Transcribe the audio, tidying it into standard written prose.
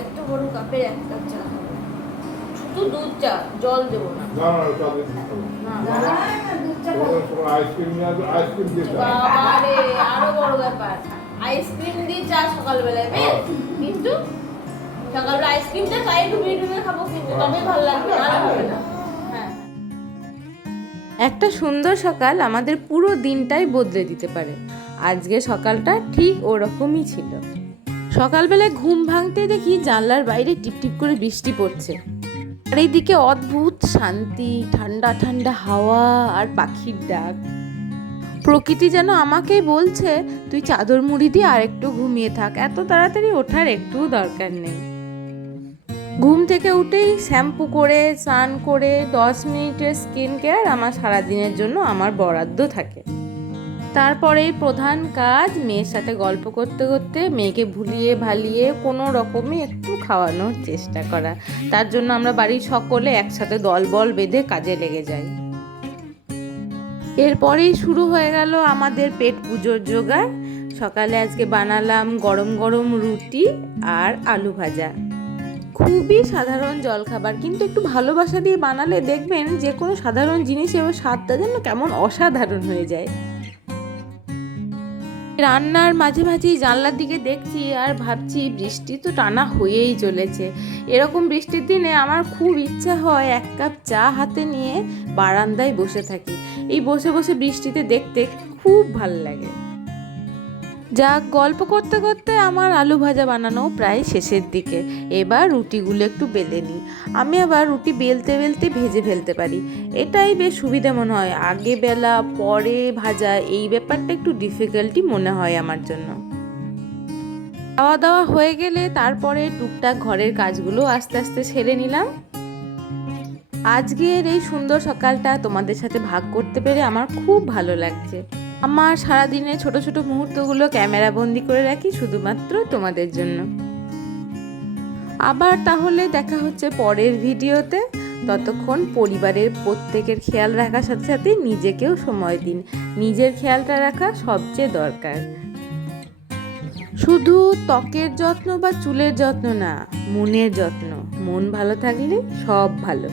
এত বড় কাপের 1 কাপ চা খাবো, শুধু দুধ চা, জল দেবো না। বাবারে, আরো বড় ব্যাপার, আইসক্রিম দিয়ে চা সকালবেলায় বেশ, কিন্তু সকালবেলা আইসক্রিমটা চাই একটু ভিডিও খাবো, কিন্তু তবেই ভালো লাগবে, আর হবে না। একটা সুন্দর সকাল আমাদের পুরো দিনটাই বদলে দিতে পারে। আজকে সকালটা ঠিক ওরকমই ছিল। সকালবেলায় ঘুম ভাঙতে দেখি জানলার বাইরে টিপটিপ করে বৃষ্টি পড়ছে, আর এইদিকে অদ্ভুত শান্তি, ঠান্ডা ঠান্ডা হাওয়া আর পাখির ডাক। প্রকৃতি যেন আমাকেই বলছে, তুই চাদর মুড়ি দিয়ে আর একটু ঘুমিয়ে থাক, এত তাড়াতাড়ি ওঠার একটুও দরকার নেই। ঘুম থেকে উঠেই শ্যাম্পু করে স্নান করে 10 মিনিটের স্কিন কেয়ার আমার সারাদিনের জন্য আমার বরাদ্দ থাকে। তারপরেই প্রধান কাজ মেয়ের সাথে গল্প করতে করতে মেয়েকে ভুলিয়ে ভালিয়ে কোনো রকমে একটু খাওয়ানোর চেষ্টা করা। তার জন্য আমরা বাড়ির সকলে একসাথে দলবল বেঁধে কাজে লেগে যাই। এরপরেই শুরু হয়ে গেল আমাদের পেট পুজোর জোগাড়। সকালে আজকে বানালাম গরম গরম রুটি আর আলু ভাজা। খুবই সাধারণ জলখাবার, কিন্তু একটু ভালোবাসা দিয়ে বানালে দেখবেন যে কোনো সাধারণ জিনিসের স্বাদটা যেন কেমন অসাধারণ হয়ে যায়। রান্নার মাঝে মাঝেই জানলার দিকে দেখছি আর ভাবছি বৃষ্টি তো টানা হয়েই চলেছে। এরকম বৃষ্টির দিনে আমার খুব ইচ্ছা হয় 1 কাপ চা হাতে নিয়ে বারান্দায় বসে থাকি। এই বসে বসে বৃষ্টিতে দেখতে খুব ভালো লাগে। যাক, গল্প করতে করতে আমার আলু ভাজা বানানো প্রায় শেষের দিকে। এবার রুটিগুলো একটু বেলে নিই। আমি আবার রুটি বেলতে বেলতে ভেজে ফেলতে পারি, এটাই বেশ সুবিধা মনে হয়। আগে বেলা পরে ভাজা, এই ব্যাপারটা একটু ডিফিকাল্টি মনে হয় আমার জন্য। খাওয়া দাওয়া হয়ে গেলে তারপরে টুকটাক ঘরের কাজগুলো আস্তে আস্তে সেরে নিলাম। আজকের এই সুন্দর সকালটা তোমাদের সাথে ভাগ করতে পেরে আমার খুব ভালো লাগছে। আমার সারাদিনের ছোট ছোট মুহূর্তগুলো ক্যামেরা বন্দি করে রাখি শুধুমাত্র তোমাদের জন্য। আবার তাহলে দেখা হচ্ছে পরের ভিডিওতে। ততক্ষণ পরিবারের প্রত্যেকের খেয়াল রাখার সাথে সাথে নিজেকেও সময় দিন। নিজের খেয়ালটা রাখা সবচেয়ে দরকার। শুধু ত্বকের যত্ন বা চুলের যত্ন না, মনের যত্ন। মন ভালো থাকলে সব ভালো।